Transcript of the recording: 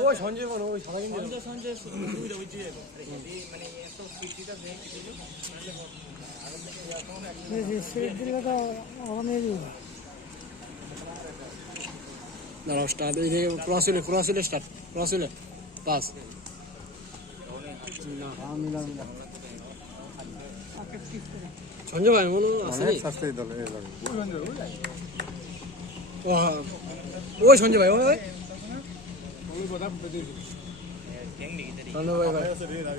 ওই সঞ্জয় বল ওই সাদা গেঞ্জি সঞ্জয় সুবিধা বুঝছি মানে এত ফিফটিটা দেখ দাঁড়াও স্টার্ট এই যে ক্রস হলে স্টার্ট ক্রস হলে পাস সঞ্জয় ভাই মনে আছে ওই সঞ্জয় ভাই ওই সঞ্জয় ভাই